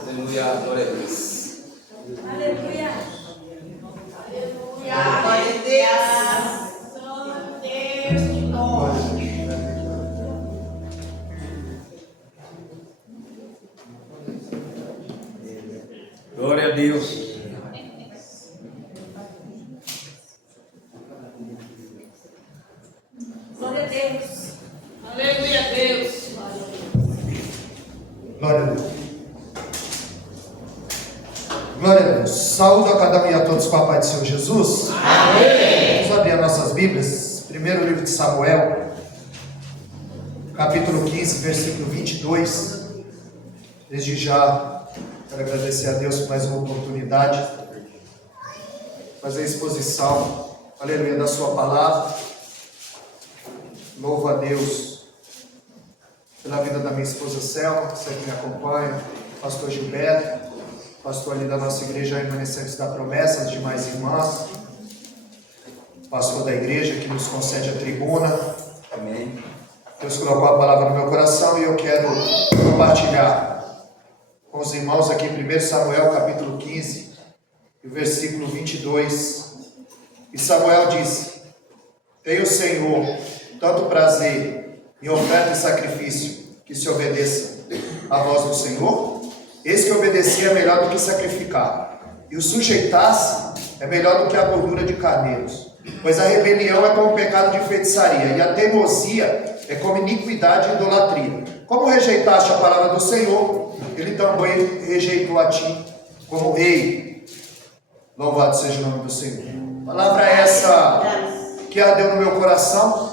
Aleluia, glória a Deus. Aleluia. Glória a Deus. Glória a Deus. Glória a Deus. Aleluia, Deus. Glória a Deus. Glória a Deus. Saúdo a cada um e a todos com a paz do Senhor Jesus. Amém. Vamos abrir as nossas Bíblias. Primeiro livro de Samuel, capítulo 15, versículo 22. Desde já, quero agradecer a Deus por mais uma oportunidade. Fazer a exposição, aleluia, da sua palavra. Louvo a Deus pela vida da minha esposa Selma, que sempre me acompanha, pastor Gilberto, pastor ali da nossa igreja Remanescentes da Promessa, as demais irmãs, pastor da igreja que nos concede a tribuna. Amém. Deus colocou a palavra no meu coração e eu quero compartilhar com os irmãos aqui em 1 Samuel capítulo 15, o versículo 22. E Samuel disse: tem o Senhor tanto prazer em oferta e sacrifício que se obedeça à voz do Senhor? Eis que obedecer é melhor do que sacrificar, e o sujeitar-se é melhor do que a gordura de carneiros. Pois a rebelião é como o pecado de feitiçaria, e a teimosia é como iniquidade e idolatria. Como rejeitaste a palavra do Senhor, ele também rejeitou a ti como rei. Louvado seja o nome do Senhor. Palavra essa que ardeu no meu coração,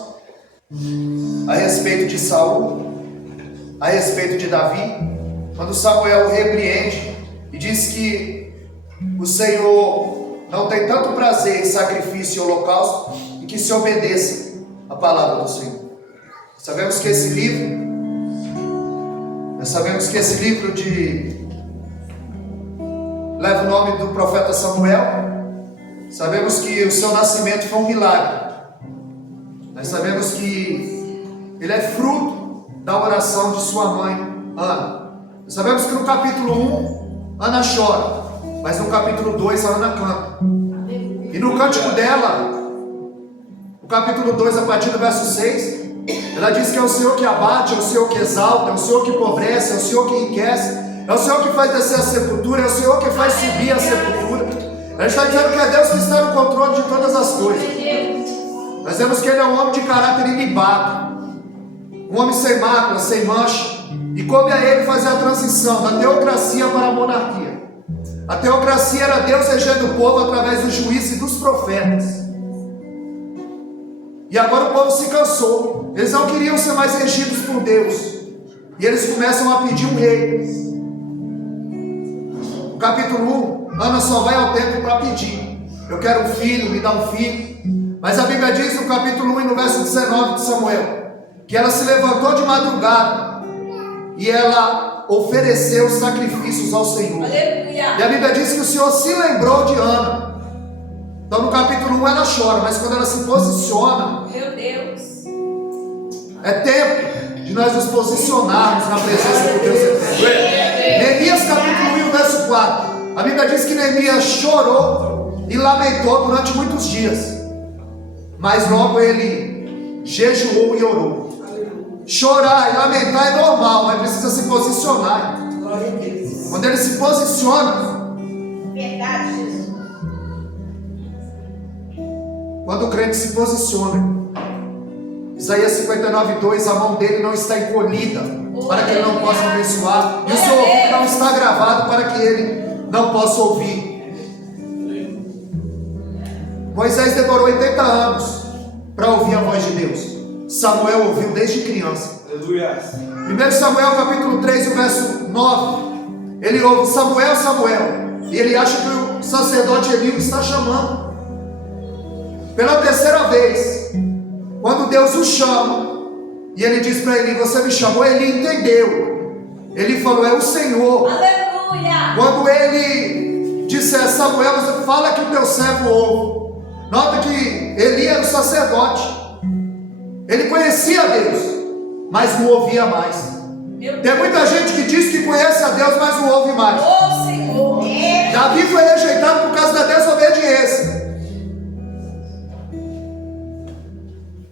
a respeito de Saul, a respeito de Davi, quando Samuel repreende e diz que o Senhor não tem tanto prazer em sacrifício e holocausto e que se obedeça a palavra do Senhor. Nós sabemos que esse livro leva o nome do profeta Samuel. Sabemos que o seu nascimento foi um milagre. Nós sabemos que ele é fruto da oração de sua mãe, Ana. Nós sabemos que no capítulo 1, Ana chora, mas no capítulo 2, a Ana canta. E no cântico dela, no capítulo 2, a partir do verso 6, ela diz que é o Senhor que abate, é o Senhor que exalta, é o Senhor que empobrece, é o Senhor que enriquece, é o Senhor que faz descer a sepultura, é o Senhor que faz subir a sepultura. Ela está dizendo que é Deus que está no controle de todas as coisas. Nós vemos que ele é um homem de caráter ilibado, um homem sem mácula, sem mancha, e coube a ele fazer a transição da teocracia para a monarquia. A teocracia era Deus regendo o povo através dos juízes e dos profetas. E agora o povo se cansou, eles não queriam ser mais regidos por Deus, e eles começam a pedir um rei. No capítulo 1, Ana só vai ao templo para pedir: eu quero um filho, me dá um filho. Mas a Bíblia diz no capítulo 1 e no verso 19 de Samuel, que ela se levantou de madrugada e ela ofereceu sacrifícios ao Senhor. Aleluia. E a Bíblia diz que o Senhor se lembrou de Ana. Então no capítulo 1 ela chora, mas quando ela se posiciona, Meu Deus. é tempo de nós nos posicionarmos na presença do Deus eterno. Neemias capítulo 1 e o verso 4, a Bíblia diz que Neemias chorou e lamentou durante muitos dias, mas logo ele jejuou e orou. Chorar e lamentar é normal, mas precisa se posicionar. Glória a Deus. Quando ele se posiciona, Verdade, Jesus. quando o crente se posiciona, Isaías 59:2, a mão dele não está encolhida para que ele não possa abençoar, e o seu ouvido não está gravado para que ele não possa ouvir. Moisés demorou 80 anos para ouvir a voz de Deus. Samuel ouviu desde criança. Aleluia. 1 Samuel capítulo 3, o verso 9, ele ouve: Samuel, Samuel, e ele acha que o sacerdote Eli está chamando. Pela terceira vez, quando Deus o chama, e ele diz para Eli: você me chamou? Ele entendeu. Ele falou: é o Senhor. Aleluia. Quando ele disser: Samuel, você fala que o teu servo ouve. Na hora sacerdote. Ele conhecia Deus, mas não ouvia mais. Tem muita gente que diz que conhece a Deus, mas não ouve mais. Ô Senhor. Davi foi rejeitado por causa da desobediência.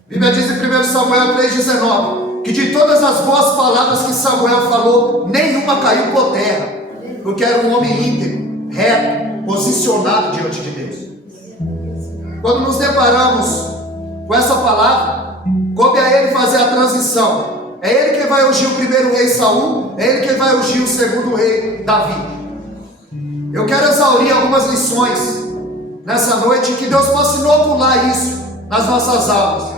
A Bíblia diz em 1 Samuel 3,19 que de todas as boas palavras que Samuel falou, nenhuma caiu por terra, porque era um homem íntegro, reto, posicionado diante de Deus. Quando nos deparamos com essa palavra, coube a ele fazer a transição. É ele quem vai ungir o primeiro rei Saul, é ele quem vai ungir o segundo rei Davi. Eu quero exaurir algumas lições nessa noite, que Deus possa inocular isso nas nossas aulas,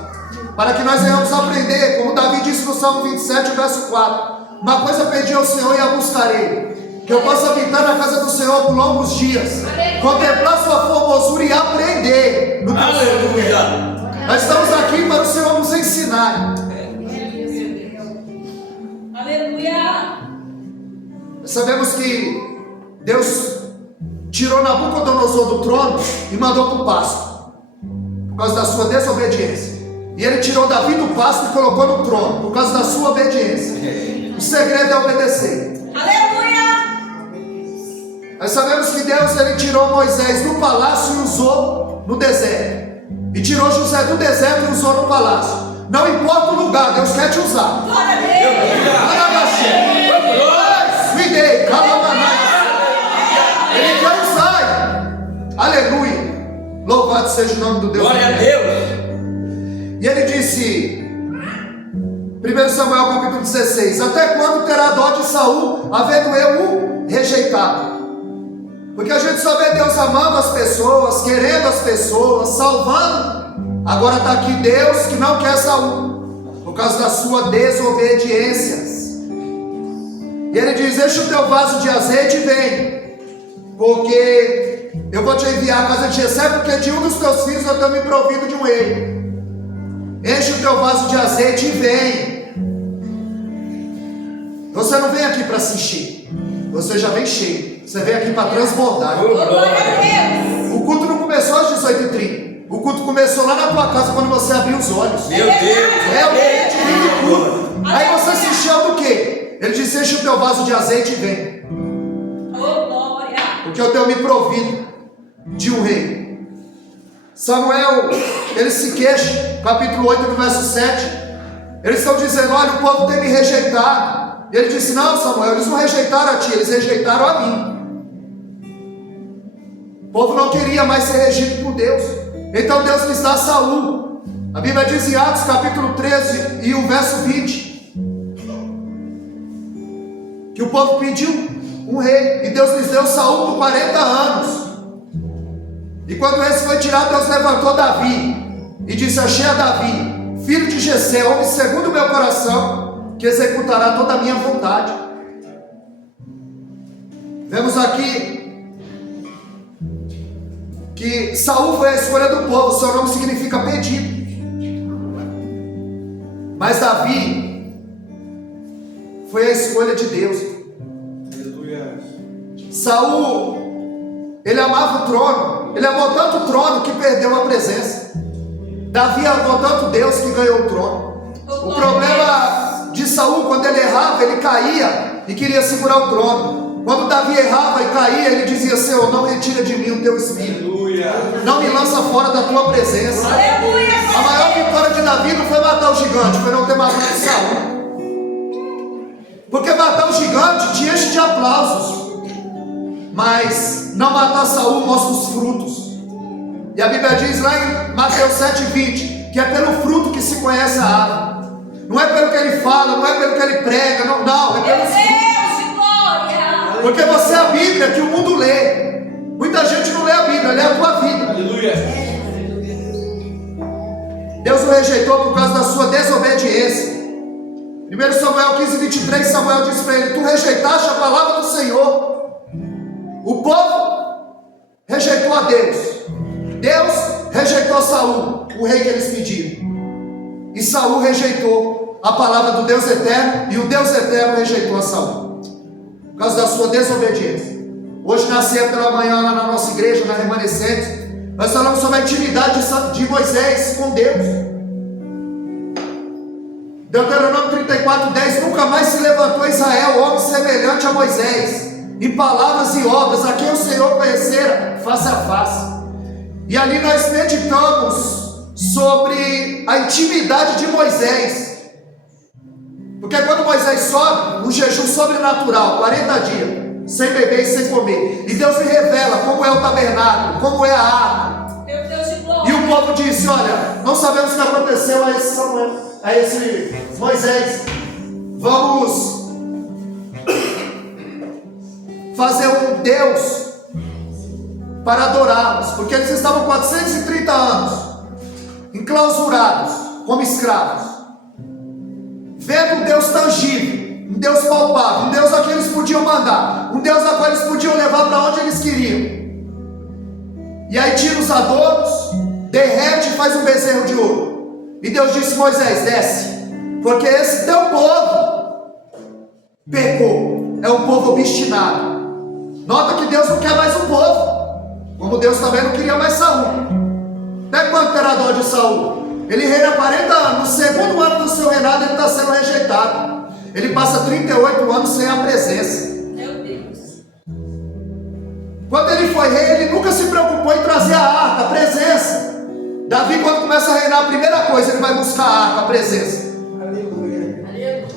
para que nós venhamos aprender, como Davi disse no Salmo 27, verso 4: uma coisa pedi ao Senhor e a buscarei, que eu possa habitar na casa do Senhor por longos dias, contemplar sua formosura e aprender no teu Senhor. Nós estamos aqui para o Senhor nos ensinar. Aleluia. Sabemos que Deus tirou Nabucodonosor do trono e mandou para o pasto, por causa da sua desobediência. E ele tirou Davi do pasto e colocou no trono, por causa da sua obediência. O segredo é obedecer. Aleluia. Nós sabemos que Deus, ele tirou Moisés do palácio e usou no deserto, e tirou José do deserto e usou no palácio. Não importa o lugar, Deus quer te usar. Glória a Deus. Ele quer usar. Aleluia. Louvado seja o nome do Deus. Glória a Deus. E ele disse, 1 Samuel capítulo 16: até quando terá dó de Saul, havendo eu o rejeitado? Porque a gente só vê Deus amando as pessoas, querendo as pessoas, salvando. Agora está aqui Deus que não quer Saul, por causa da sua desobediência. E ele diz: enche o teu vaso de azeite e vem, porque eu vou te enviar a casa de Jessé, porque de um dos teus filhos eu tenho me provido de um rei. Enche o teu vaso de azeite e vem. Você não vem aqui para se encher, você já vem cheio. Você vem aqui para transbordar. Glória a Deus. O culto não começou às 18h30. O culto começou lá na tua casa, quando você abriu os olhos. Meu Deus. É o que te vem de culto. Aí você se encheu do quê? Ele disse: enche o teu vaso de azeite e vem, Oh, glória. porque eu tenho me provido de um rei. Samuel, ele se queixa, capítulo 8, no verso 7. Eles estão dizendo: olha, o povo tem me rejeitado. E ele disse: não, Samuel, eles não rejeitaram a ti, eles rejeitaram a mim. O povo não queria mais ser regido por Deus. Então Deus lhes dá Saul. A Bíblia diz em Atos capítulo 13 e o verso 20, que o povo pediu um rei, e Deus lhes deu Saul por 40 anos. E quando esse foi tirado, Deus levantou Davi e disse: achei a Davi, filho de Jessé, homem segundo o meu coração, que executará toda a minha vontade. Vemos aqui que Saul foi a escolha do povo, seu nome significa pedido. Mas Davi foi a escolha de Deus. Aleluia. Saul, ele amava o trono, ele amou tanto o trono que perdeu a presença. Davi amou tanto Deus que ganhou o trono. O problema de Saul, quando ele errava, ele caía e queria segurar o trono. Quando Davi errava e caía, ele dizia: Senhor, não retira de mim o teu espírito, não me lança fora da tua presença. Aleluia. A maior vitória de Davi não foi matar o gigante, foi não ter matado Saul. Porque matar o gigante te enche de aplausos, mas não matar Saul mostra os frutos. E a Bíblia diz lá em Mateus 7,20 que é pelo fruto que se conhece a árvore. Não é pelo que ele fala, não é pelo que ele prega, não, é pelos frutos. Porque você é a Bíblia que o mundo lê. Muita gente não lê a Bíblia, lê a tua vida. Aleluia. Deus o rejeitou por causa da sua desobediência. 1 Samuel 15:23, Samuel disse para ele: tu rejeitaste a palavra do Senhor. O povo rejeitou a Deus. Deus rejeitou Saul, o rei que eles pediram. E Saul rejeitou a palavra do Deus eterno, e o Deus eterno rejeitou a Saul por causa da sua desobediência. Hoje nasceu pela manhã lá na nossa igreja, na Remanescente, Nós falamos sobre a intimidade de Moisés com Deus. Deuteronômio 34:10, nunca mais se levantou Israel, homem semelhante a Moisés, em palavras e obras, a quem o Senhor conhecera face a face. E ali nós meditamos sobre a intimidade de Moisés. Porque quando Moisés sobe, um jejum sobrenatural, 40 dias, sem beber e sem comer, e Deus me revela como é o tabernáculo, como é a arca. Meu Deus de glória. E o povo disse: olha, não sabemos o que aconteceu a esse Moisés. Vamos fazer um Deus para adorá-los, porque eles estavam 430 anos enclausurados como escravos, vendo um Deus tangível, um Deus palpável, um Deus a quem eles podiam mandar, um Deus a qual eles podiam levar para onde eles queriam. E aí tira os adornos, derrete e faz um bezerro de ouro. E Deus disse: Moisés, desce, porque esse teu povo pecou, é um povo obstinado. Nota que Deus não quer mais um povo, como Deus também não queria mais Saul. Até quanto terá dó de Saul? Ele reina 40 anos, no segundo ano do seu reinado ele está sendo rejeitado. Ele passa 38 anos sem a presença. Meu Deus. Quando ele foi rei, ele nunca se preocupou em trazer a arca, a presença. Davi, quando começa a reinar, a primeira coisa, ele vai buscar a arca, a presença. Aleluia. Aleluia.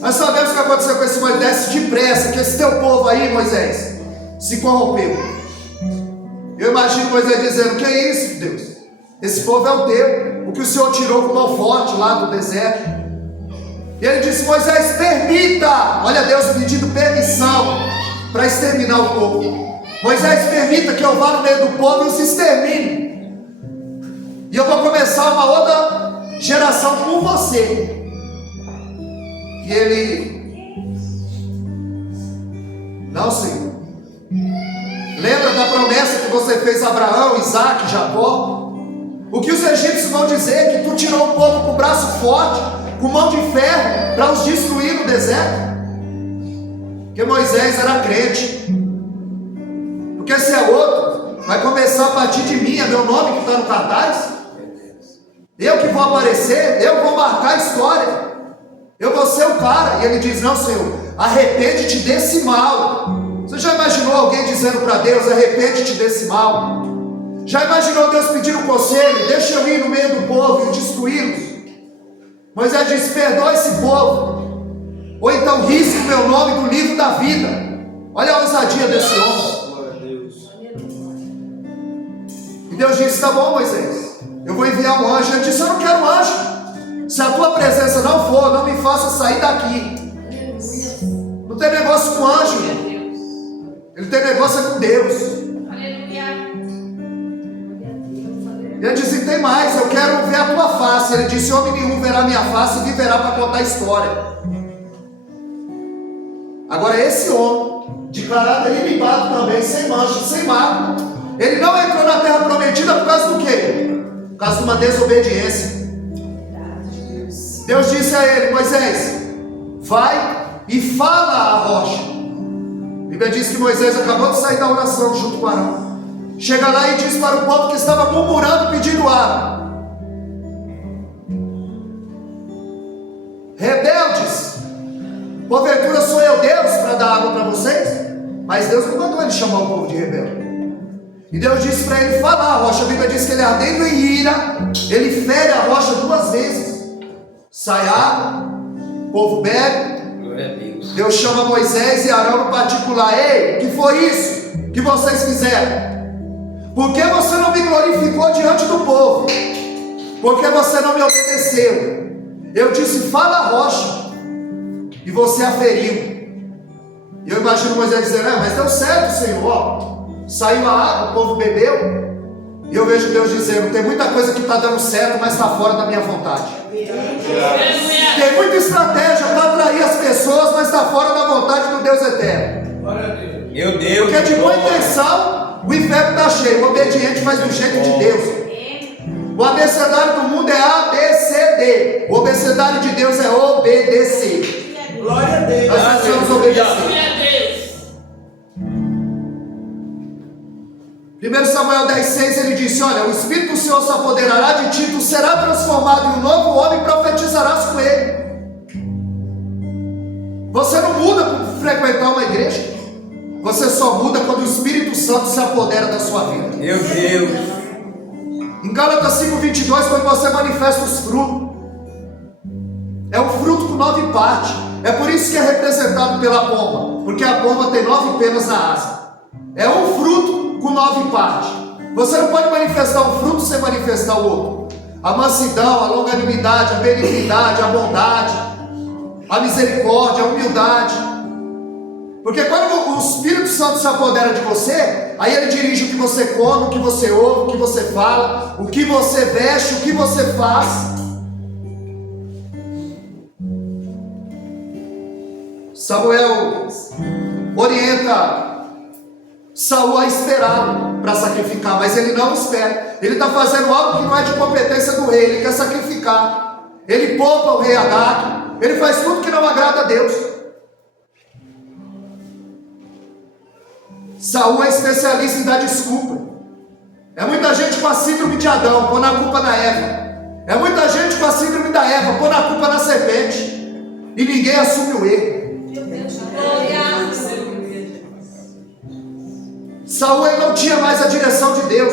Nós sabemos o que aconteceu com esse Moisés. Desce depressa, que esse teu povo aí, Moisés, se corrompeu. Eu imagino Moisés dizendo: que é isso, Deus? Esse povo é o teu, o que o Senhor tirou com mão forte lá do deserto. E ele disse: Moisés, permita. Olha Deus pedindo permissão para exterminar o povo. Moisés, permita que eu vá no meio do povo e os extermine. E eu vou começar uma outra geração com você. E ele: não, Senhor. Lembra da promessa que você fez a Abraão, Isaac, Jacó? O que os egípcios vão dizer? Que tu tirou o povo com braço forte, com mão de ferro, para os destruir no deserto? Porque Moisés era crente. Porque se é outro, vai começar a partir de mim, é meu nome que está no cartaz. Eu que vou aparecer, eu vou marcar a história. Eu vou ser o cara. E ele diz: não, Senhor, arrepende-te desse mal. Você já imaginou alguém dizendo para Deus: arrepende-te desse mal? Já imaginou Deus pedindo um conselho? Deixa eu ir no meio do povo e destruí-los. Moisés diz: perdoa esse povo, ou então risque o meu nome do livro da vida. Olha a ousadia desse homem. Glória a Deus. E Deus disse: tá bom, Moisés, eu vou enviar um anjo. Ele disse: eu não quero anjo. Se a tua presença não for, não me faça sair daqui. Não tem negócio com anjo. Ele tem negócio com Deus. Aleluia. Ele disse: tem mais, eu quero ver a tua face. Ele disse: homem nenhum verá minha face e viverá para contar a história. Agora esse homem, de caráter ilimitado também, sem mancha, sem marca, ele não entrou na terra prometida por causa do quê? Por causa de uma desobediência. Deus disse a ele: Moisés, vai e fala à rocha. A Bíblia diz que Moisés acabou de sair da oração junto com Arão. Chega lá e diz para o povo que estava murmurando, pedindo água: rebeldes, porventura sou eu Deus para dar água para vocês? Mas Deus não mandou ele chamar o povo de rebelde. E Deus disse para ele falar à rocha. A Bíblia diz que ele, ardendo em ira, ele fere a rocha 2 vezes. Sai água, o povo bebe. Glória a Deus. Deus chama Moisés e Arão no particular: ei, o que foi isso que vocês fizeram? Por que você não me glorificou diante do povo? Por que você não me obedeceu? Eu disse: fala a rocha, e você a feriu. E eu imagino Moisés dizendo: mas deu certo, Senhor, ó. Saiu a água, o povo bebeu. E eu vejo Deus dizendo: tem muita coisa que está dando certo, mas está fora da minha vontade. Tem muita estratégia para atrair as pessoas, mas está fora da vontade do Deus eterno. Glória a Deus. Meu Deus. Porque de boa intenção o inferno está cheio. O obediente faz do jeito de Deus. O abecedário do mundo é ABCD. O abecedário de Deus é obedecer. Glória a Deus. Nós precisamos obedecer. Glória a Deus. 1 Samuel 10,6 ele disse: olha, o Espírito do Senhor se apoderará de ti, tu serás transformado em um novo homem e profetizarás com ele. Você não muda por frequentar uma igreja. Você só muda quando o Espírito Santo se apodera da sua vida. Meu Deus. Em Gálatas 5,22, quando você manifesta os frutos, é um fruto com 9 partes. É por isso que é representado pela pomba, porque a pomba tem 9 penas na asa. É um fruto com 9 partes. Você não pode manifestar um fruto sem manifestar o outro. A mansidão, a longanimidade, a benignidade, a bondade, a misericórdia, a humildade. Porque quando o Espírito Santo se apodera de você, aí ele dirige o que você come, o que você ouve, o que você fala, o que você veste, o que você faz. Samuel orienta Saul a esperá-lo para sacrificar, mas ele não espera. Ele está fazendo algo que não é de competência do rei, ele quer sacrificar. Ele poupa o rei Agag, ele faz tudo que não agrada a Deus. Saul é especialista em dar desculpa. É muita gente com a síndrome de Adão, pondo a culpa na Eva. É muita gente com a síndrome da Eva, pondo a culpa na serpente. E ninguém assume o erro. Saul ele não tinha mais a direção de Deus.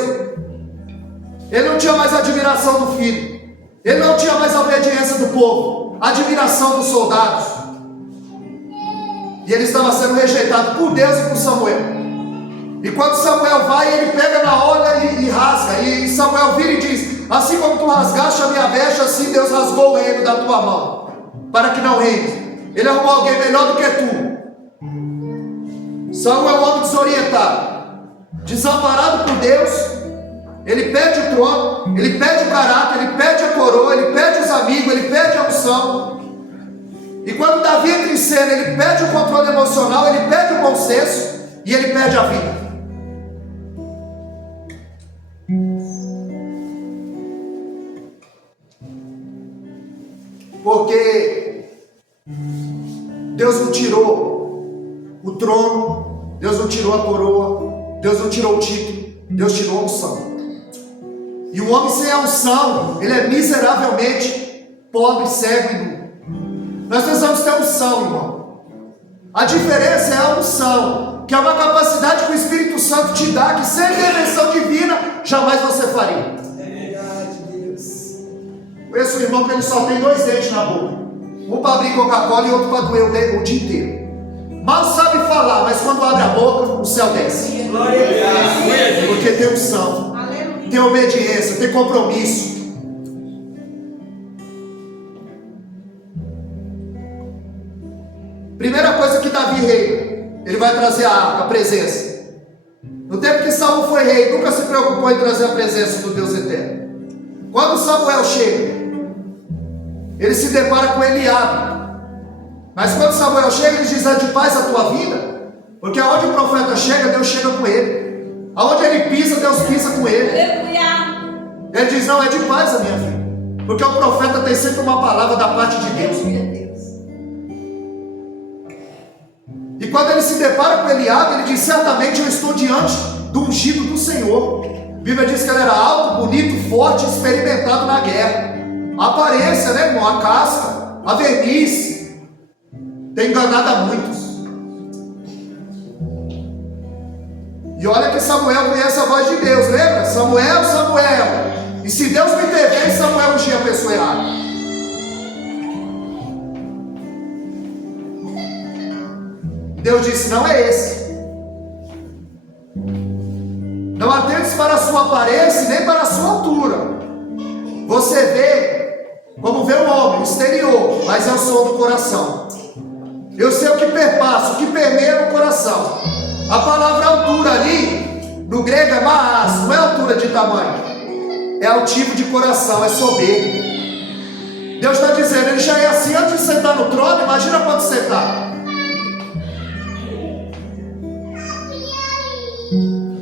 Ele não tinha mais a admiração do filho. Ele não tinha mais a obediência do povo, a admiração dos soldados. E ele estava sendo rejeitado por Deus e por Samuel. E quando Samuel vai, ele pega na hora e rasga. E Samuel vira e diz: assim como tu rasgaste a minha veste, assim Deus rasgou o reino da tua mão, para que não reine. Ele arrumou alguém melhor do que tu. Saul é um homem desorientado, desamparado por Deus. Ele pede o trono, ele pede o caráter, ele pede a coroa, ele pede os amigos, ele pede a unção. E quando Davi entra em cena, ele pede o controle emocional, ele pede o bom senso e ele pede a vida. Porque Deus não tirou o trono, Deus não tirou a coroa, Deus não tirou o título, Deus tirou a unção. E o homem sem a unção, ele é miseravelmente pobre, cego e nu. Nós precisamos ter unção, irmão. A diferença é a unção, que é uma capacidade que o Espírito Santo te dá, que sem intervenção divina, jamais você faria. Conheço um irmão que ele só tem 2 dentes na boca. Um para abrir Coca-Cola e outro para doer o dia inteiro. Mal sabe falar, mas quando abre a boca, o céu desce. Porque tem unção, tem obediência, tem compromisso. Primeira coisa que Davi rei, ele vai trazer a arca, a presença. No tempo que Saul foi rei, nunca se preocupou em trazer a presença do Deus eterno. Quando Samuel chega, ele se depara com Eliabe. Mas quando Samuel chega, ele diz: é de paz a tua vida? Porque aonde o profeta chega, Deus chega com ele. Aonde ele pisa, Deus pisa com ele. Ele diz: não, é de paz a minha vida. Porque o profeta tem sempre uma palavra da parte de Deus. E quando ele se depara com Eliabe, ele diz: certamente eu estou diante do ungido do Senhor. A Bíblia diz que ele era alto, bonito, forte, experimentado na guerra. A aparência, né, irmão? A casca, a verniz, tem enganado a muitos. E olha que Samuel conhece a voz de Deus, lembra? Samuel, Samuel. E se Deus me intervém, Samuel ungia a pessoa errada. Deus disse: não é esse. Não atentes para a sua aparência, nem para a sua altura. Você vê como vê o homem, o exterior, mas eu sou do coração. Eu sei o que perpassa, o que permeia no coração. A palavra altura ali, no grego é maas, não é altura de tamanho. É altivo de coração, é soberbo. Deus está dizendo, ele já é assim antes de sentar no trono, imagina quando sentar.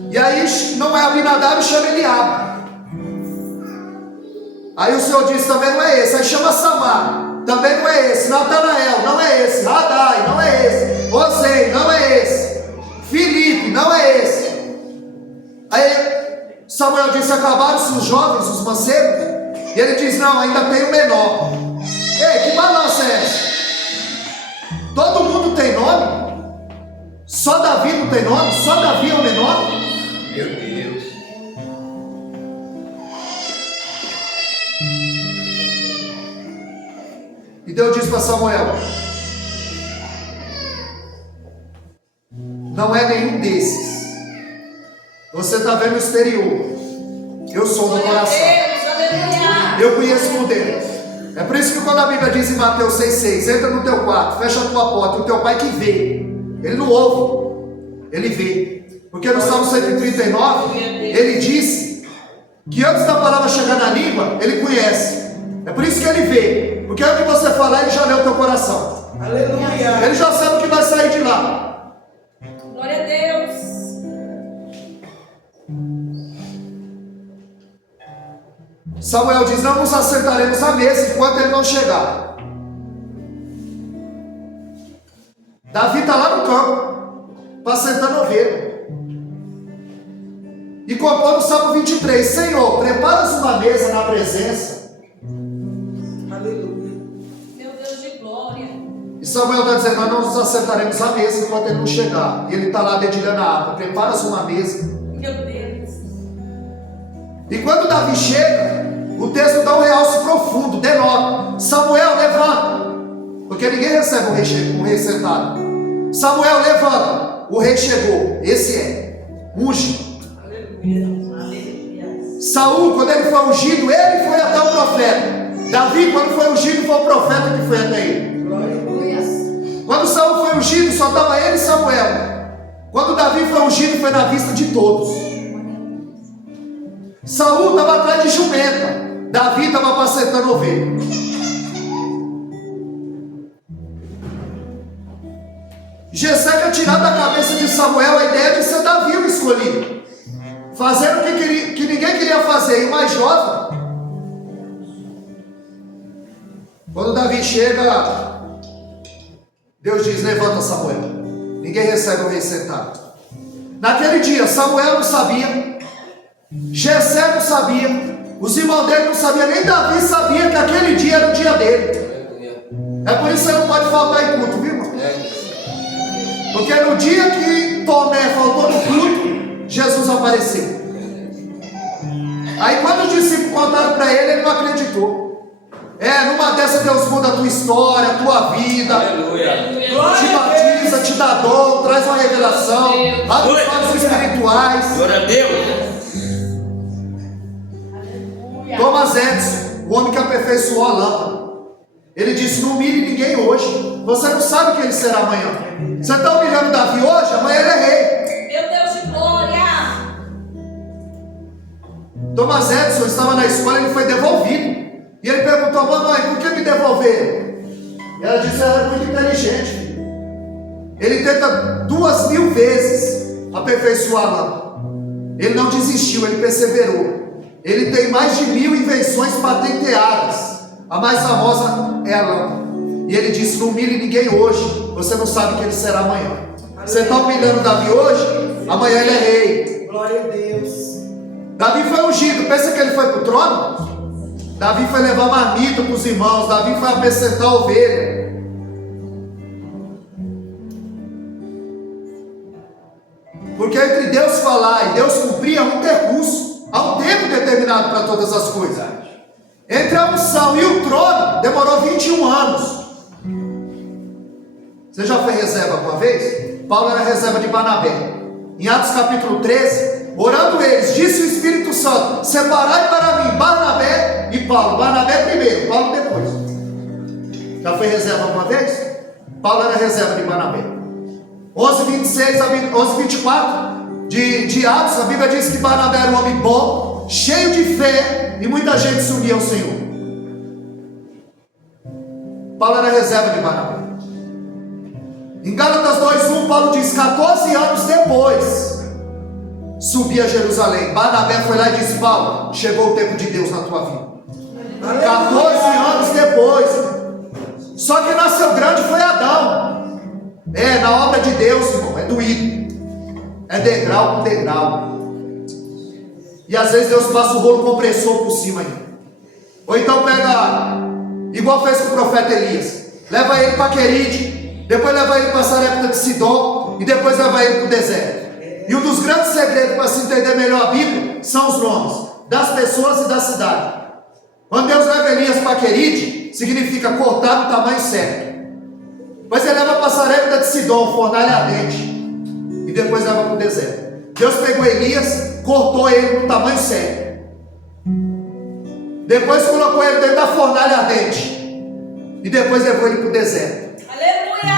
E aí não é Abinadab, chama Eliabe. Aí o Senhor diz, também não é esse. Aí chama Samar, também não é esse. Natanael, não é esse. Radai, não é esse. Osei, não é esse. Filipe, não é esse. Aí Samuel disse: acabaram-se os jovens, os mancebos? E ele diz: não, ainda tem o menor. Ei, que balança é essa? Todo mundo tem nome? Só Davi não tem nome? Só Davi é o menor? Meu Deus. E Deus disse para Samuel: não é nenhum desses. Você está vendo o exterior. Eu sou do Glória a coração. Deus, aleluia. Eu conheço por dentro. É por isso que quando a Bíblia diz em Mateus 6,6: entra no teu quarto, fecha a tua porta, o teu pai que vê. Ele não ouve, ele vê. Porque no Salmo 139, ele disse que antes da palavra chegar na língua, ele conhece. É por isso que ele vê. Porque antes de você falar, ele já lê o teu coração. Aleluia. Ele já sabe o que vai sair de lá. Glória a Deus. Samuel diz: não nos assentaremos à mesa enquanto ele não chegar. Davi está lá no campo, apacentando ovelha. E compõe o Salmo 23: Senhor, preparas uma mesa na presença. Aleluia. Meu Deus de glória. E Samuel está dizendo: nós não nos assentaremos à mesa enquanto ele não chegar. E ele está lá dedilhando a água: preparas uma mesa. Meu Deus. E quando Davi chega, o texto dá um realce profundo, denota: Samuel, levanta. Porque ninguém recebe um rei sentado. Samuel, levanta. O rei chegou. Esse é. Unge. Saul, quando ele foi ungido, ele foi até o profeta. Davi, quando foi ungido, foi o profeta que foi até ele. Quando Saul foi ungido, só estava ele e Samuel. Quando Davi foi ungido, foi na vista de todos. Saul estava atrás de jumenta. Davi estava apacentando ovelha. Jessé quer tirar da cabeça de Samuel a ideia de ser Davi o escolhido, fazendo o que ninguém queria fazer. E o mais jovem, quando Davi chega, Deus diz: levanta, Samuel. Ninguém recebe o rei sentado. Naquele dia, Samuel não sabia, Jessé não sabia, os irmãos dele não sabiam, nem Davi sabia que aquele dia era o dia dele. É por isso que você não pode faltar em culto, viu, irmão? Porque no dia que Tomé faltou no culto, Jesus apareceu. Aí quando os discípulos contaram para ele, ele não acreditou. Numa dessa Deus muda a tua história, a tua vida. Aleluia. Te batiza, te dá dom, traz uma revelação, abre os olhos espirituais. Glória a Deus. Thomas Edison, o homem que aperfeiçoou a lâmpada, ele disse: não humilhe ninguém hoje. Você não sabe o que ele será amanhã. Você está humilhando Davi hoje, amanhã ele é rei. Meu Deus de glória. Thomas Edison estava na escola, ele foi devolvido. E ele perguntou: mamãe, por que me devolveram? E ela disse: ela é muito inteligente. Ele tenta 2.000 vezes aperfeiçoar a lâmpada. Ele não desistiu, ele perseverou. Ele tem mais de 1.000 invenções patenteadas. A mais famosa é a lâmpada. E ele disse: não humilhe ninguém hoje. Você não sabe o que ele será amanhã. Você está humilhando Davi hoje, amanhã ele é rei. Glória a Deus. Davi foi ungido. Pensa que ele foi para o trono? Davi foi levar marmita para os irmãos. Davi foi apresentar a ovelha. Porque entre Deus falar e Deus cumprir há um percurso, há um tempo determinado para todas as coisas. Entre a unção e o trono demorou 21 anos. Você já foi reserva alguma vez? Paulo era reserva de Barnabé. Em Atos capítulo 13, orando eles, disse o Espírito Santo: separai para mim Barnabé e Paulo. Barnabé primeiro, Paulo depois. Já foi reserva alguma vez? Paulo era reserva de Barnabé. 11:26 a 11:24 de Atos, a Bíblia diz que Barnabé era um homem bom, cheio de fé, e muita gente se unia ao Senhor. Paulo era reserva de Barnabé. Em Gálatas 2:1, Paulo diz: 14 anos depois subi a Jerusalém. Barnabé foi lá e disse: Paulo, chegou o tempo de Deus na tua vida. 14 anos depois. Só que nasceu grande foi Adão. Na obra de Deus, irmão, é doído. É degrau por degrau. E às vezes Deus passa o rolo compressor por cima ainda. Ou então pega, igual fez com o profeta Elias, leva ele para Querite, depois leva ele para Sarepta de Sidom, e depois leva ele para o deserto. E um dos grandes segredos para se entender melhor a Bíblia são os nomes das pessoas e da cidade. Quando Deus leva Elias para Querite, significa cortar no tamanho certo. Depois ele leva para Sarepta de Sidom, fornalha ardente, e depois leva para o deserto. Deus pegou Elias, cortou ele no tamanho certo. Depois colocou ele dentro da fornalha ardente. E depois levou ele para o deserto. Aleluia.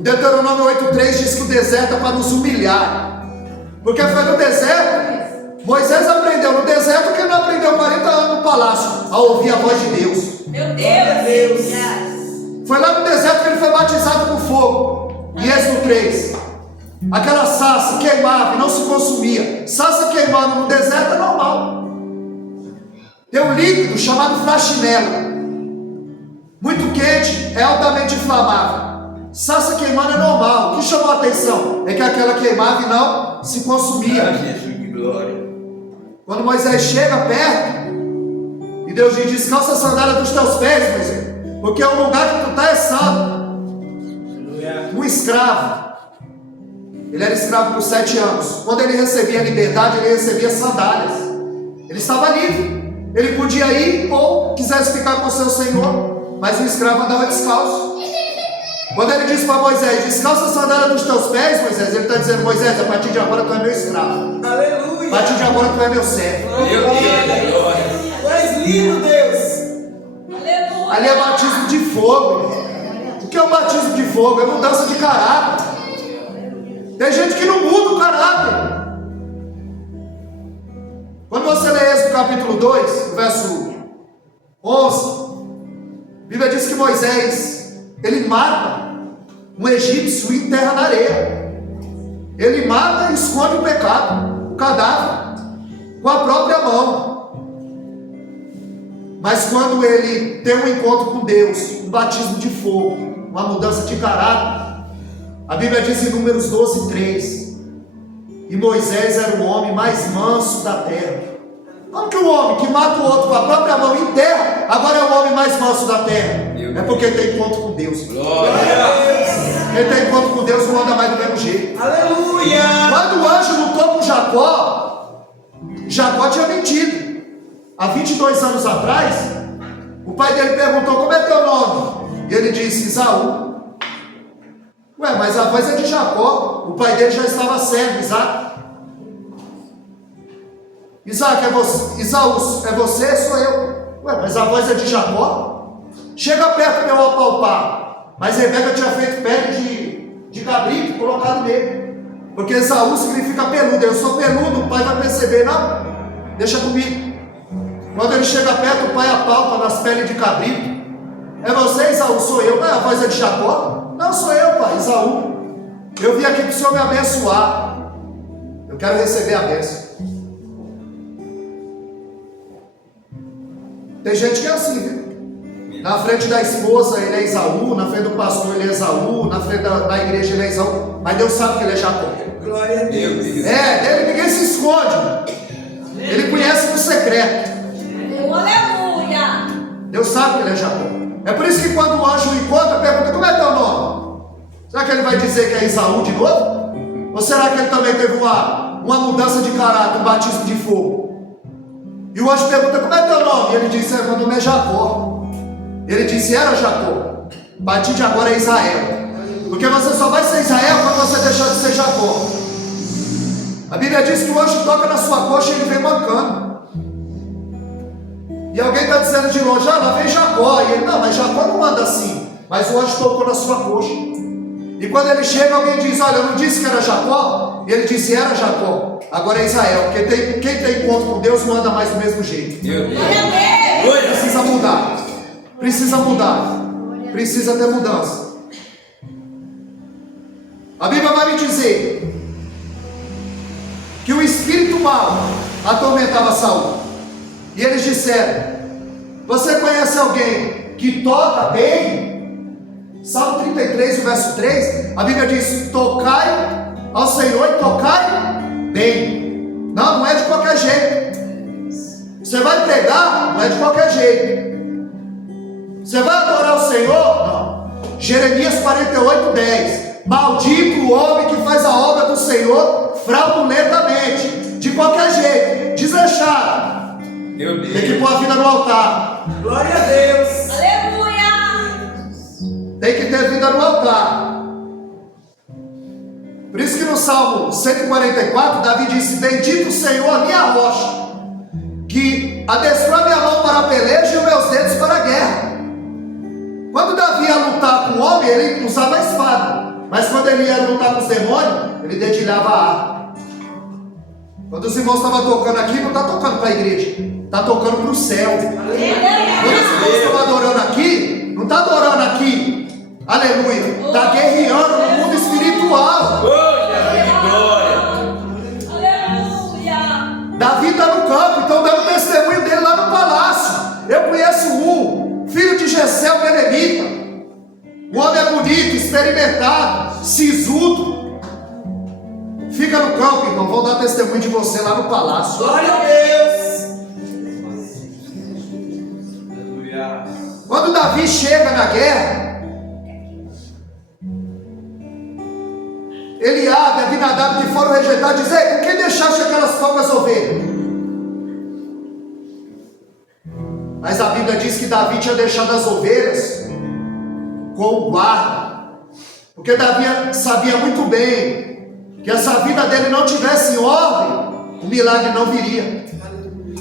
Deuteronômio 8,3 diz que o deserto é para nos humilhar. Porque foi no deserto. Moisés aprendeu no deserto que ele não aprendeu 40 anos no palácio a ouvir a voz de Deus. Meu Deus. Deus. Foi lá no deserto que ele foi batizado com fogo. Em Êxodo 3. Aquela sarça queimava e não se consumia. Sarça queimando no deserto é normal. Tem um líquido chamado faxinela. Muito quente, é altamente inflamável. Sarça queimando é normal. O que chamou a atenção é que aquela queimava e não se consumia. Jesus, que glória. Quando Moisés chega perto, e Deus diz: descalça a sandália dos teus pés, Moisés, porque o lugar que tu está é santo. Um escravo, ele era escravo por 7 anos. Quando ele recebia liberdade, ele recebia sandálias. Ele estava livre. Ele podia ir ou quisesse ficar com seu senhor, mas o escravo andava descalço. Quando ele diz para Moisés: descalça a sandália dos teus pés, Moisés, ele está dizendo: Moisés, a partir de agora tu é meu escravo. Aleluia. A partir de agora tu é meu servo. Meu Deus, glória. Tu és lindo, Deus. Aleluia. Ali é batismo de fogo. O que é o batismo de fogo? É mudança de caráter. Tem gente que não muda o caráter. Quando você lê Êxodo capítulo 2, verso 11, a Bíblia diz que Moisés, ele mata um egípcio e enterra na areia. Ele mata e esconde o pecado, o cadáver, com a própria mão. Mas quando ele tem um encontro com Deus, um batismo de fogo, uma mudança de caráter, a Bíblia diz em Números 12:3, e Moisés era o homem mais manso da terra. Como que o homem que mata o outro com a própria mão em terra, agora é o homem mais manso da terra? É porque tem encontro com Deus. Glória. Quem tem encontro com Deus não anda mais do mesmo jeito. Aleluia. Quando o anjo lutou com Jacó, Jacó tinha mentido. Há 22 anos atrás, o pai dele perguntou: como é teu nome? E ele disse: Isaú. Ué, mas a voz é de Jacó. O pai dele já estava cego, Isaac. Isaac, é você? Isaú, é você? Sou eu. Ué, mas a voz é de Jacó? Chega perto, meu apalpar. Mas Rebeca tinha feito pele de cabrito e colocado nele. Porque Esaú significa peludo. Eu sou peludo, o pai vai perceber. Não, deixa comigo. Quando ele chega perto, o pai apalpa nas peles de cabrito. É você, Esaú? Sou eu. Não, a voz é de Jacó? Não, sou eu, pai, Esaú. Eu vim aqui para o Senhor me abençoar. Eu quero receber a bênção. Tem gente que é assim, viu? Na frente da esposa ele é Esaú, na frente do pastor ele é Esaú, na frente da igreja ele é Esaú, mas Deus sabe que ele é Jacó. Glória a Meu Deus. Deus. Dele ninguém se esconde. Ele conhece no secreto. Aleluia. Deus sabe que ele é Jacó. É por isso que quando o anjo o encontra, pergunta: como é teu nome? Será que ele vai dizer que é Esaú de novo? Ou será que ele também teve uma mudança de caráter, um batismo de fogo? E o anjo pergunta: como é teu nome? E ele disse: meu nome é Jacó. Ele disse: era Jacó. A partir de agora é Israel. Porque você só vai ser Israel quando você deixar de ser Jacó. A Bíblia diz que o anjo toca na sua coxa e ele vem mancando. E alguém está dizendo de longe: ah, lá vem Jacó. E ele: não, mas Jacó não anda assim. Mas o anjo tocou na sua coxa. E quando ele chega, alguém diz: olha, eu não disse que era Jacó? E ele disse: era Jacó. Agora é Israel. Porque quem tem encontro com Deus não anda mais do mesmo jeito. Meu Deus. Glória a Deus. Precisa mudar. Precisa mudar. Precisa ter mudança. A Bíblia vai me dizer que o espírito mau atormentava Saul. E eles disseram: você conhece alguém que toca bem? Salmo 33, o verso 3, a Bíblia diz: tocai ao Senhor e tocai bem. Não é de qualquer jeito. Você vai pregar, não é de qualquer jeito. Você vai adorar o Senhor? Não. Jeremias 48:10. Maldito o homem que faz a obra do Senhor fraudulentamente, de qualquer jeito, desleixado. Meu Tem que Deus. pôr a vida no altar. Glória a Deus. Aleluia. Tem que ter vida no altar. Por isso que no Salmo 144, Davi disse: bendito o Senhor, a minha rocha, que adestrou a minha mão para a peleja e os meus dedos para a guerra. Quando Davi ia lutar com o homem, ele usava a espada. Mas quando ele ia lutar com os demônios, ele dedilhava a arma. Quando os irmãos estavam tocando aqui, não está tocando para a igreja, está tocando para o céu. Quando os irmãos estão adorando aqui, não está adorando aqui, aleluia, está guerreando no mundo espiritual. Glória. Aleluia. Davi está no campo, então dando testemunho dele lá no palácio. Eu conheço um, filho de Jessé, o Belemita. O homem é bonito, experimentado, sisudo. Fica no campo, irmão, vão dar testemunho de você lá no palácio. Glória a Deus. Aleluia. Quando Davi chega na guerra, Eliabe e Abinadab, que foram rejeitados, dizem: ei, por que deixaste aquelas poucas ovelhas? Mas a Bíblia diz que Davi tinha deixado as ovelhas com o guarda, porque Davi sabia muito bem que se a vida dele não tivesse em ordem, o milagre não viria.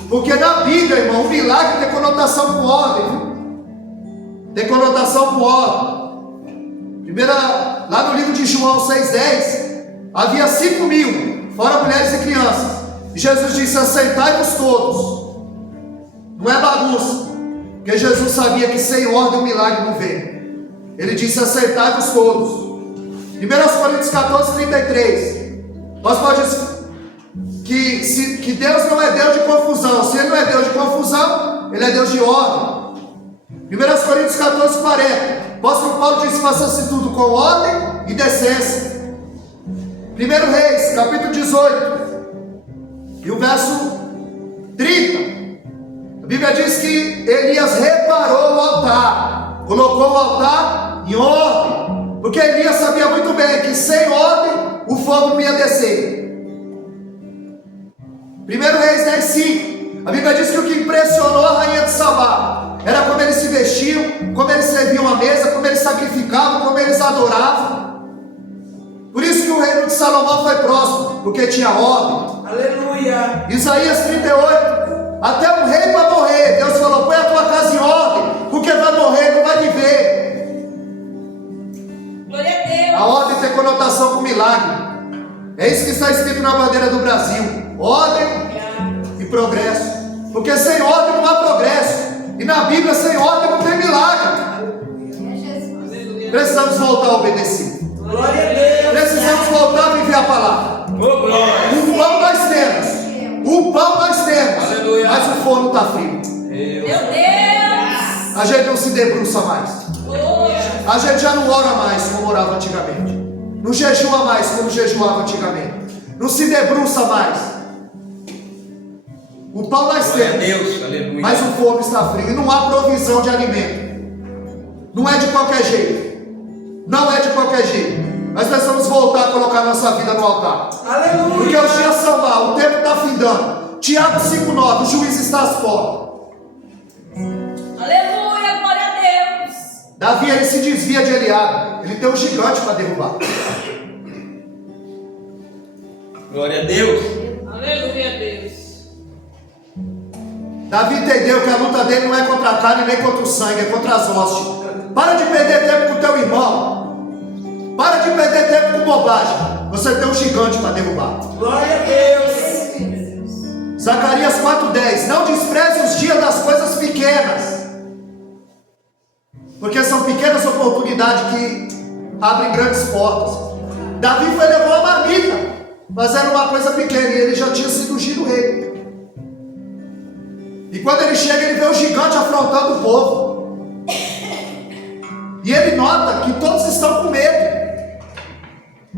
Porque na Bíblia, irmão, o milagre tem conotação com ordem, viu? Tem conotação com ordem. Lá no livro de João 6,10, havia 5.000, fora mulheres e crianças, e Jesus disse: assentai-vos todos. Não é bagunça, porque Jesus sabia que sem ordem o milagre não vem. Ele disse: assentai-vos todos. 1 Coríntios 14:33. Nós podemos dizer que Deus não é Deus de confusão. Se Ele não é Deus de confusão, Ele é Deus de ordem. 1 Coríntios 14:40. O apóstolo Paulo disse: faça-se tudo com ordem e decência. 1 Reis, capítulo 18, e o verso 30. A Bíblia diz que Elias reparou o altar, colocou o altar em ordem, porque Elias sabia muito bem que sem ordem o fogo não ia descer. 1 Reis 10:5. A Bíblia diz que o que impressionou a rainha de Sabá era como eles se vestiam, como eles serviam a mesa, como eles sacrificavam, como eles adoravam. Por isso que o reino de Salomão foi próspero, porque tinha ordem. Aleluia. Isaías 38. Até um rei vai morrer, Deus falou: põe a tua casa em ordem, porque vai morrer, não vai viver. Glória a Deus. A ordem tem conotação com milagre. É isso que está escrito na bandeira do Brasil: ordem e progresso. Porque sem ordem não há progresso, e na Bíblia sem ordem não tem milagre. Precisamos voltar a obedecer. Glória a Deus. Precisamos voltar a viver a palavra. Glória. O pão nós temos. O pão nós temos. Aleluia. Mas o forno está frio. Meu Deus. A gente não se debruça mais. Oh. A gente já não ora mais como orava antigamente. Não jejua mais como jejuava antigamente. Não se debruça mais. O pão nós Glória a temos. Deus. Aleluia. Mas o forno está frio e não há provisão de alimento. Não é de qualquer jeito. Não é de qualquer jeito. Mas nós vamos voltar a colocar nossa vida no altar. Aleluia. Porque os dias são maus, o tempo está findando. Tiago 5,9, o juiz está às portas. Aleluia, glória a Deus. Davi, ele se desvia de Eliabe. Ele tem um gigante para derrubar. Glória a Deus. Aleluia, Deus. Davi entendeu que a luta dele não é contra a carne nem contra o sangue, é contra as hostes. Para de perder tempo com o teu irmão. Para de perder tempo com bobagem. Você tem um gigante para derrubar. Glória a Deus. Zacarias 4,10. Não despreze os dias das coisas pequenas, porque são pequenas oportunidades que abrem grandes portas. Davi foi levar uma marmita, mas era uma coisa pequena, e ele já tinha sido ungido o rei. E quando ele chega, ele vê o gigante afrontando o povo. E ele nota que todos estão com medo.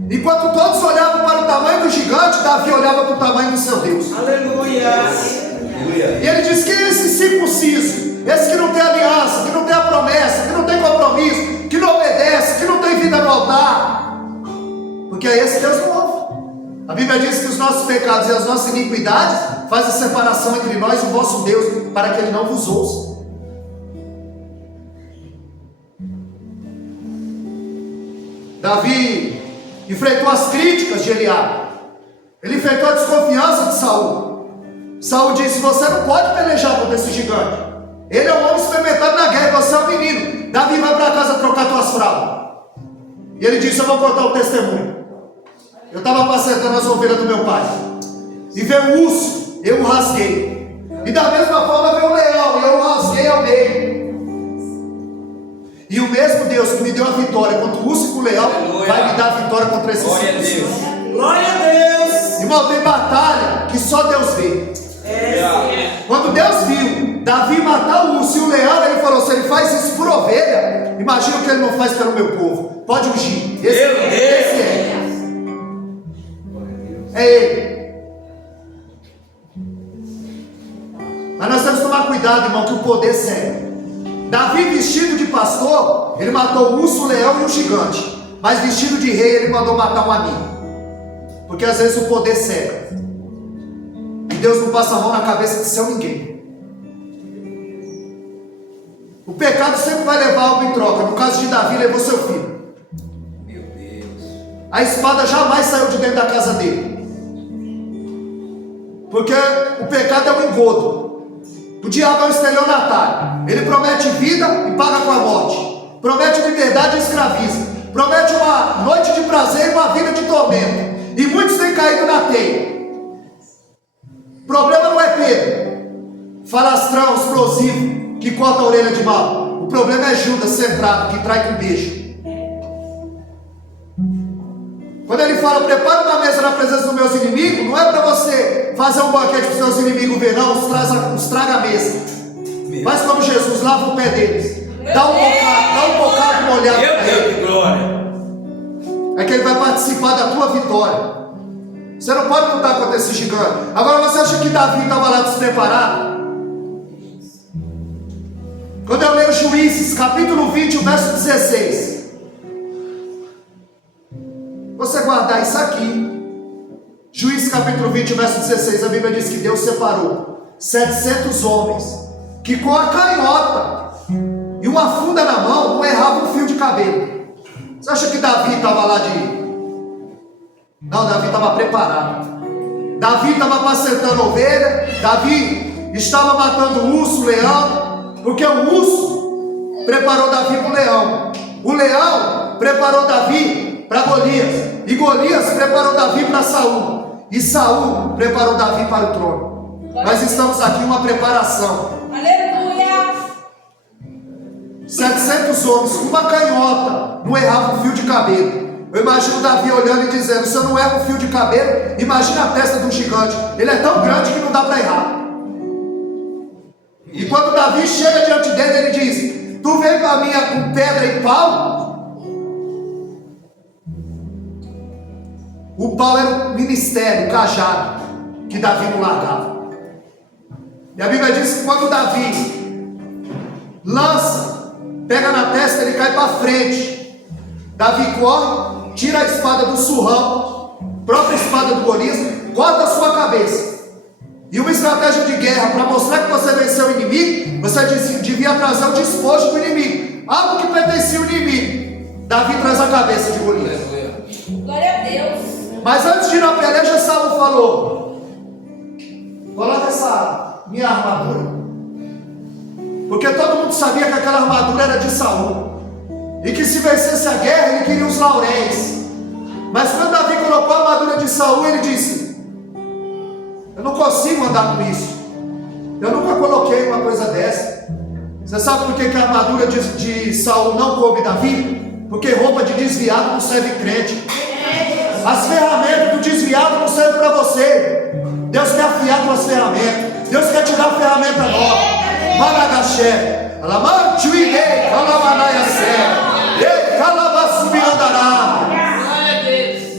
Enquanto todos olhavam para o tamanho do gigante, Davi olhava para o tamanho do seu Deus. Aleluia. Aleluia. E ele diz: quem é esse circunciso? Esse que não tem aliança, que não tem a promessa, que não tem compromisso, que não obedece, que não tem vida no altar. Porque é esse Deus não ouve. A Bíblia diz que os nossos pecados e as nossas iniquidades fazem separação entre nós e o vosso Deus, para que Ele não vos ouça. Davi enfrentou as críticas de Eliabe. Ele enfrentou a desconfiança de Saul. Saul disse: você não pode pelejar contra esse gigante. Ele é um homem experimentado na guerra, você é um menino. Davi, vai para casa trocar tuas fraldas. E ele disse: eu vou contar o testemunho. Eu estava apacentando as ovelhas do meu pai, e veio um urso, eu o rasguei. E da mesma forma veio um leão, e eu o rasguei ao meio. E o mesmo Deus que me deu a vitória contra o urso e com o leão, Aleluia. vai me dar a vitória contra esses Glória a filhos. Deus. Glória a Deus. Irmão, tem batalha que só Deus vê. Quando Deus viu Davi matar o urso e o leão, ele falou: se ele faz isso por ovelha, imagina o que ele não faz pelo meu povo. Pode ungir. Esse é. É ele. Mas nós temos que tomar cuidado, irmão, que o poder cega. Davi, vestido de pastor, ele matou o urso, o leão e o gigante. Mas vestido de rei, ele mandou matar um amigo. Porque às vezes o poder cega. E Deus não passa a mão na cabeça de seu ninguém. O pecado sempre vai levar algo em troca. No caso de Davi, levou seu filho. Meu Deus. A espada jamais saiu de dentro da casa dele. Porque o pecado é um engodo. O diabo é um estelionatário. Ele promete vida e paga com a morte. Promete liberdade e escraviza. Promete uma noite de prazer e uma vida de tormento. E muitos têm caído na teia. O problema não é Pedro, falastrão, explosivo, que corta a orelha de mal. O problema é Judas, centrado, que trai com beijo. Quando ele fala: prepara uma mesa na presença dos meus inimigos, não é para você fazer um banquete para os seus inimigos ver, não, os traga a mesa. Faz como Jesus, lava o pé deles. Dá um bocado de molhado Meu para Deus ele. de glória. É que ele vai participar da tua vitória. Você não pode lutar contra esse gigante. Agora, você acha que Davi estava lá despreparado? Quando eu leio Juízes, capítulo 20, o verso 16. Você guardar isso aqui. Juízes, capítulo 20, o verso 16. A Bíblia diz que Deus separou 700 homens que com a canhota e uma funda na mão não erravam um fio de cabelo. Você acha que Davi estava lá de... Não, Davi estava preparado. Davi estava apacentando ovelha. Davi estava matando o urso, o leão. Porque o urso preparou Davi para o leão. O leão preparou Davi para Golias. E Golias preparou Davi para Saul. E Saul preparou Davi para o trono. Nós estamos aqui em uma preparação. Aleluia. 700 homens com uma canhota não erravam um fio de cabelo. Eu imagino Davi olhando e dizendo: se eu não erro um fio de cabelo, imagina a testa de um gigante. Ele é tão grande que não dá para errar. E quando Davi chega diante dele, ele diz: tu veio para mim com pedra e pau? O pau era o ministério, o cajado, que Davi não largava. E a Bíblia diz que quando Davi lança, pega na testa, ele cai para frente. Davi corre, tira a espada do surrão, própria espada do Golias, corta a sua cabeça. E uma estratégia de guerra, para mostrar que você venceu o inimigo, você devia trazer o despojo do inimigo, algo que pertencia ao inimigo. Davi traz a cabeça de Golias. Glória a Deus. Mas antes de ir na peleja, Saul falou: coloca essa minha armadura. Porque todo mundo sabia que aquela armadura era de Saul. E que se vencesse a guerra, ele queria os lauréis. Mas quando Davi colocou a armadura de Saul, ele disse: eu não consigo andar com isso. Eu nunca coloquei uma coisa dessa. Você sabe por que a armadura de Saul não coube Davi? Porque roupa de desviado não serve crente. As ferramentas do desviado não servem para você. Deus quer afiar tuas ferramentas. Deus quer te dar ferramenta nova. Managaxé, Alamantuide, Calamanaiacé, Calabassubiandará. Glória a Deus.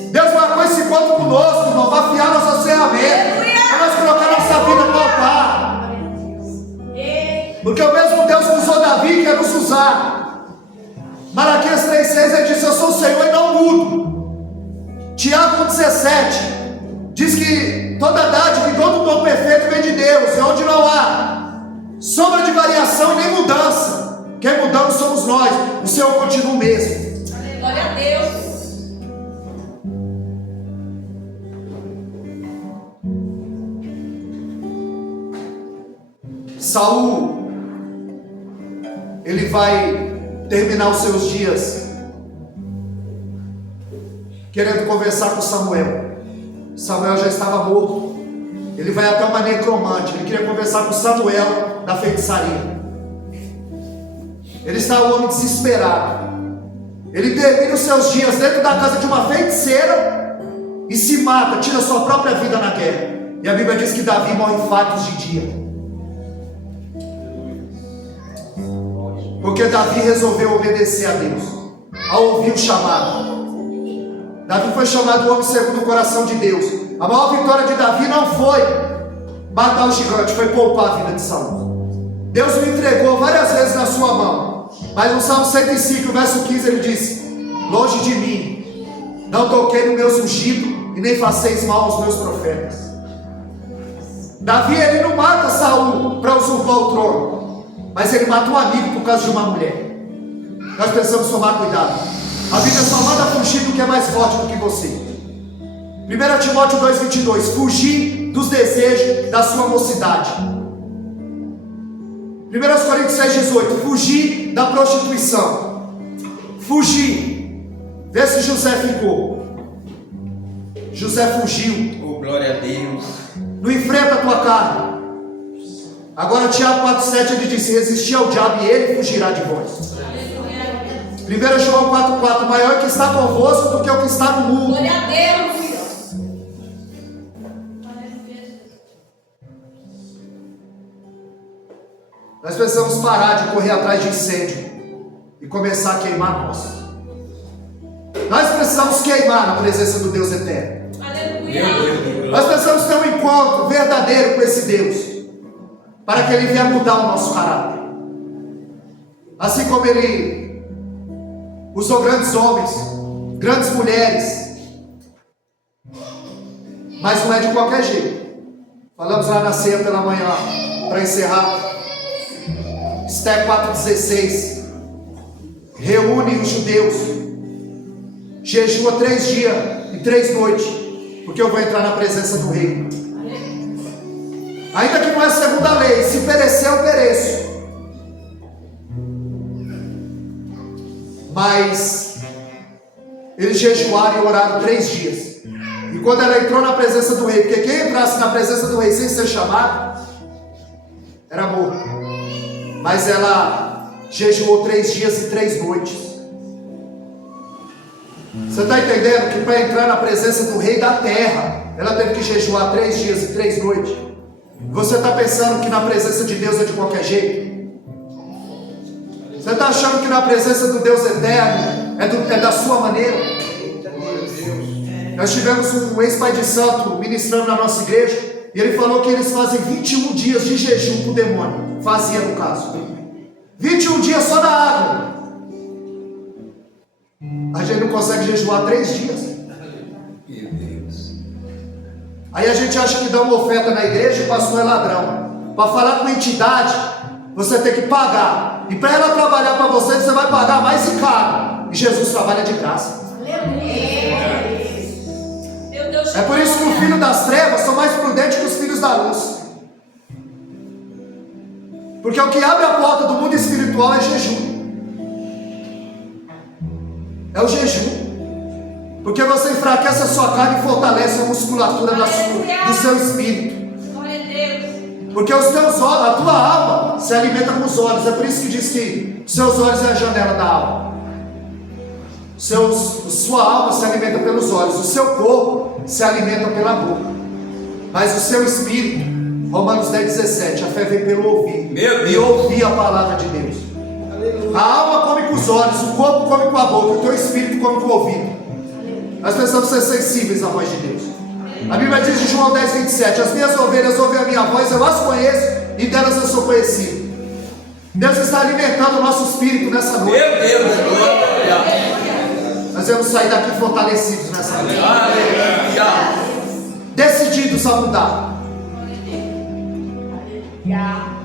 quer nos usar. Malaquias 3,6 ele diz: eu sou o Senhor e não mudo. Tiago 1,17 diz que toda dádiva e todo dom perfeito vem de Deus, e onde não há sombra de variação e nem mudança, quem mudamos somos nós, o Senhor continua o mesmo. Glória a Deus. Saul, ele vai terminar os seus dias querendo conversar com Samuel. Samuel já estava morto. Ele vai até uma necromante. Ele queria conversar com Samuel da feitiçaria. Ele está um homem desesperado. Ele termina os seus dias dentro da casa de uma feiticeira e se mata, tira sua própria vida na guerra. E a Bíblia diz que Davi morre em fatos de dia. Porque Davi resolveu obedecer a Deus, a ouvir o chamado. Davi foi chamado homem segundo o coração de Deus. A maior vitória de Davi não foi matar o gigante, foi poupar a vida de Saul. Deus o entregou várias vezes na sua mão. Mas no Salmo 105, verso 15, ele disse: longe de mim, não toquei no meu ungido, e nem faceis mal aos meus profetas. Davi, ele não mata Saul para usurpar o trono, mas ele mata um amigo por causa de uma mulher. Nós precisamos tomar cuidado. A Bíblia só manda fugir do que é mais forte do que você. 1 Timóteo 2,22: fugir dos desejos da sua mocidade. 1 Coríntios 6,18: fugir da prostituição. Fugir. Vê se José ficou. José fugiu. Oh, glória a Deus. Não enfrenta a tua carne. Agora Tiago 4,7 ele disse: resistir ao diabo e ele fugirá de vós. 1 João 4,4: maior é que está convosco do que o que está no mundo. Glória a Deus. Nós precisamos parar de correr atrás de incêndio e começar a queimar nós. Nós precisamos queimar na presença do Deus eterno. Aleluia. Nós precisamos ter um encontro verdadeiro com esse Deus, para que Ele venha mudar o nosso caráter. Assim como Ele usou grandes homens, grandes mulheres, mas não é de qualquer jeito. Falamos lá na ceia pela manhã, para encerrar. Esté 4,16 reúne os judeus, jejua 3 dias e 3 noites, porque eu vou entrar na presença do rei. Ainda que não é segundo a lei, se perecer eu pereço, mas eles jejuaram e oraram 3 dias. E quando ela entrou na presença do rei, porque quem entrasse na presença do rei sem ser chamado era morto, mas ela jejuou 3 dias e 3 noites. Você está entendendo que para entrar na presença do rei da terra, ela teve que jejuar 3 dias e 3 noites? Você está pensando que na presença de Deus é de qualquer jeito? Você está achando que na presença do Deus eterno é da sua maneira? Nós tivemos um ex-pai de santo ministrando na nossa igreja, e ele falou que eles fazem 21 dias de jejum para o demônio. Fazia no caso 21 dias só na água. A gente não consegue jejuar 3 dias. Meu Deus. Aí a gente acha que dá uma oferta na igreja e o pastor é ladrão. Para falar com entidade, você tem que pagar. E para ela trabalhar para você, você vai pagar mais e caro. E Jesus trabalha de graça. Meu Deus. É por isso que os filhos das trevas são mais prudentes que os filhos da luz. Porque o que abre a porta do mundo espiritual é jejum. É o jejum. Porque você enfraquece a sua carne e fortalece a musculatura do seu espírito. Glória a Deus. Porque os teus olhos, a tua alma se alimenta com os olhos. É por isso que diz que os seus olhos é a janela da alma. Sua alma se alimenta pelos olhos. O seu corpo se alimenta pela boca. Mas o seu espírito, Romanos 10,17, a fé vem pelo ouvir. E ouvir a palavra de Deus. A alma come com os olhos, o corpo come com a boca, o teu espírito come com o ouvido. Nós precisamos ser sensíveis à voz de Deus. A Bíblia diz em João 10,27: as minhas ovelhas ouvem a minha voz, eu as conheço e delas eu sou conhecido. Deus está alimentando o nosso espírito nessa noite. Meu Deus, glória. Nós vamos sair daqui fortalecidos nessa noite. Aleluia. Decididos a mudar.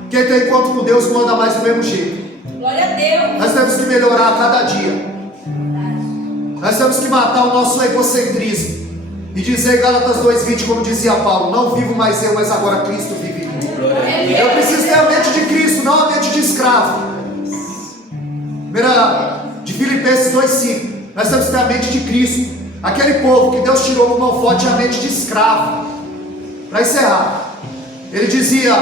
Quem tem encontro com Deus não anda mais do mesmo jeito. Glória a Deus. Nós temos que melhorar a cada dia. Nós temos que matar o nosso egocentrismo e dizer em Gálatas 2:20, como dizia Paulo: não vivo mais eu, mas agora Cristo vive em mim. Eu preciso ter a mente de Cristo, não a mente de escravo. Primeira de Filipenses 2:5. Nós temos que ter a mente de Cristo. Aquele povo que Deus tirou com mão forte tinha a mente de escravo. Para encerrar, ele dizia: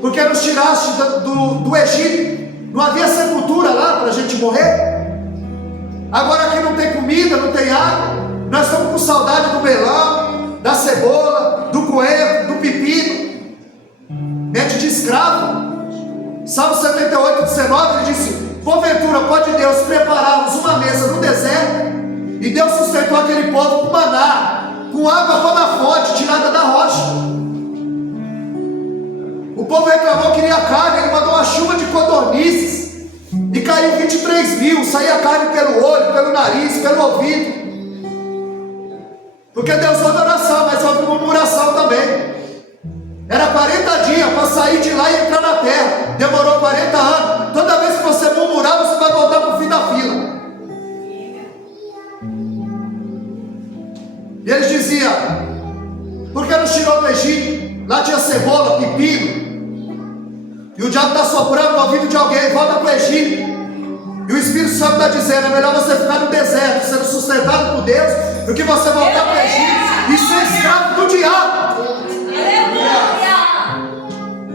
porque nos tiraste do Egito, não havia sepultura lá para a gente morrer? Agora aqui não tem comida, não tem água. Nós estamos com saudade do melão, da cebola, do coentro, do pepino. Mente de escravo. Salmo 78:19, ele disse: porventura pode Deus preparar-nos uma mesa no deserto? E Deus sustentou aquele povo com maná, com água toda a fonte, tirada da rocha. O povo reclamou que queria carne, ele mandou uma chuva de codornizes. E caiu 23 mil, saía carne pelo olho, pelo nariz, pelo ouvido. Porque Deus ouve oração, mas ouve murmuração também. Era 40 dias para sair de lá e entrar na terra. Demorou 40 anos. Toda vez que você murmurar, você vai voltar para o fim da fila. E eles diziam: porque nos tirou do Egito? Lá tinha cebola, pepino. E o diabo está soprando no ouvido de alguém: volta para o Egito. E o Espírito Santo está dizendo: é melhor você ficar no deserto, sendo sustentado por Deus, do que você voltar para o Egito e ser escravo do diabo.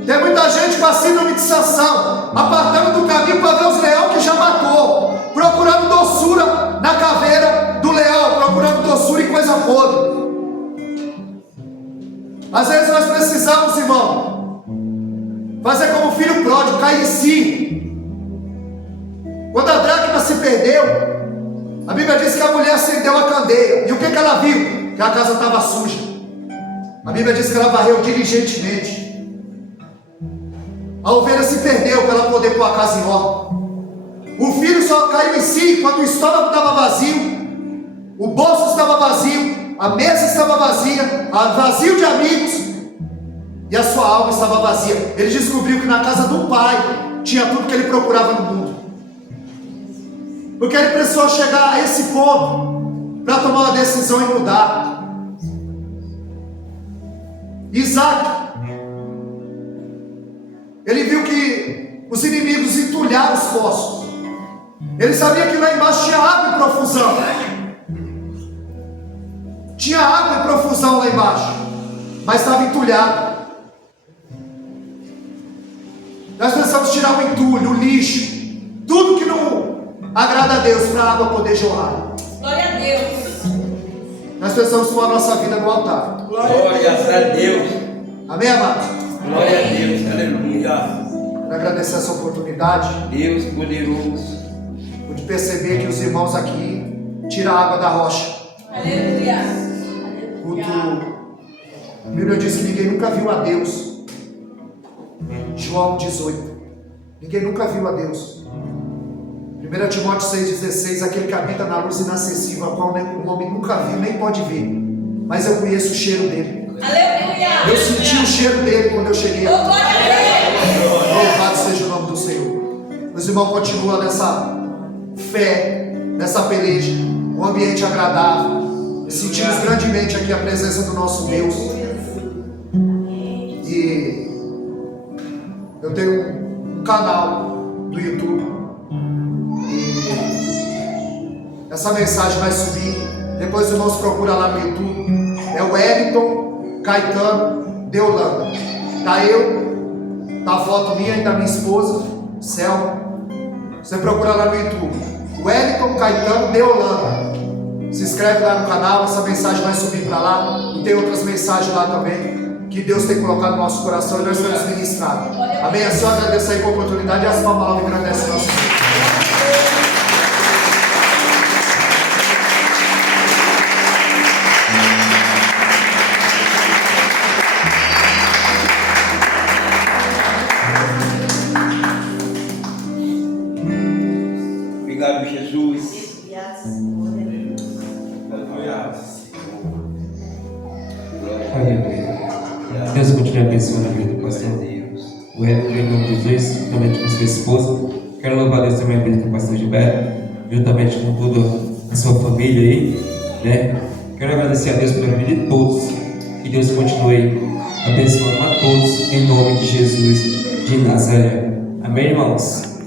Tem muita gente com a síndrome de Sansão, apartando do caminho para ver os leões que já matou, procurando doçura na caveira do leão, procurando doçura em coisa podre. Às vezes nós precisamos, irmão, fazer como o filho pródigo, cair em si. Quando a dracma se perdeu, a Bíblia diz que a mulher acendeu a candeia. E o que ela viu? Que a casa estava suja. A Bíblia diz que ela varreu diligentemente. A ovelha se perdeu para ela poder pôr a casa em ordem. O filho só caiu em si quando o estômago estava vazio, o bolso estava vazio, a mesa estava vazia, vazio de amigos, e a sua alma estava vazia. Ele descobriu que na casa do pai tinha tudo que ele procurava no mundo. Porque ele precisou chegar a esse ponto para tomar uma decisão e mudar. Isaac, ele viu que os inimigos entulharam os poços. Ele sabia que lá embaixo tinha água em profusão. Tinha água em profusão lá embaixo, mas estava entulhado. Nós precisamos tirar o entulho, o lixo, tudo que não agrada a Deus, para a água poder jorrar. Glória a Deus. Nós precisamos pôr a nossa vida no altar. Glória a Deus. Amém, amados? Glória a Deus. Aleluia. Quero agradecer essa oportunidade. Deus poderoso. Pude perceber que os irmãos aqui tiram a água da rocha. Aleluia. Culto. A Bíblia diz que ninguém nunca viu a Deus. João 18. Ninguém nunca viu a Deus. 1 Timóteo 6,16. Aquele que habita na luz inacessível, a qual o homem nunca viu, nem pode ver. Mas eu conheço o cheiro dele. Aleluia. Eu senti o cheiro dele quando eu cheguei. Oh, glória a Deus. Louvado seja o nome do Senhor. Meus irmãos, continuam nessa fé, nessa peleja, um ambiente agradável. Sentimos grandemente aqui a presença do nosso Deus. E eu tenho um canal do YouTube. E essa mensagem vai subir. Depois os irmãos procuram lá no YouTube. É o Wellington Caetano de Holanda. Tá eu, tá a foto minha e da minha esposa, Selma. Você procura lá no YouTube. Wellington Caetano de Holanda. Se inscreve lá no canal, essa mensagem vai subir para lá. E tem outras mensagens lá também que Deus tem colocado no nosso coração e nós temos ministrado. Amém? A senhora agradece aí com a oportunidade e as palavras agradecem o nosso Deus. continue abençoando a vida do pastor. O Henrique, em nome de Jesus, juntamente com sua esposa. Quero louvar a Deus também a vida do pastor Gilberto, juntamente com toda a sua família aí, né? Quero agradecer a Deus pela vida de todos. Que Deus continue abençoando a todos, em nome de Jesus de Nazaré. Amém, irmãos?